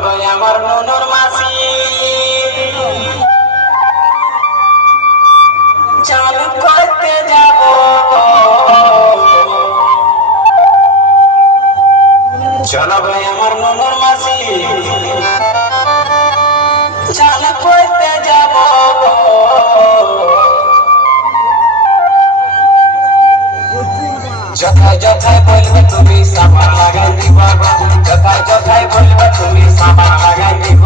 ভাই আমার ননর মাসি চালু করতে যাব চলো ভাই আমার ননর মাসি চালু করতে যাব যথায় যথায় বলবে তুমি সামান লাগাই দিব যথায় যথায় বলবে তুমি সামান লাগাই দিব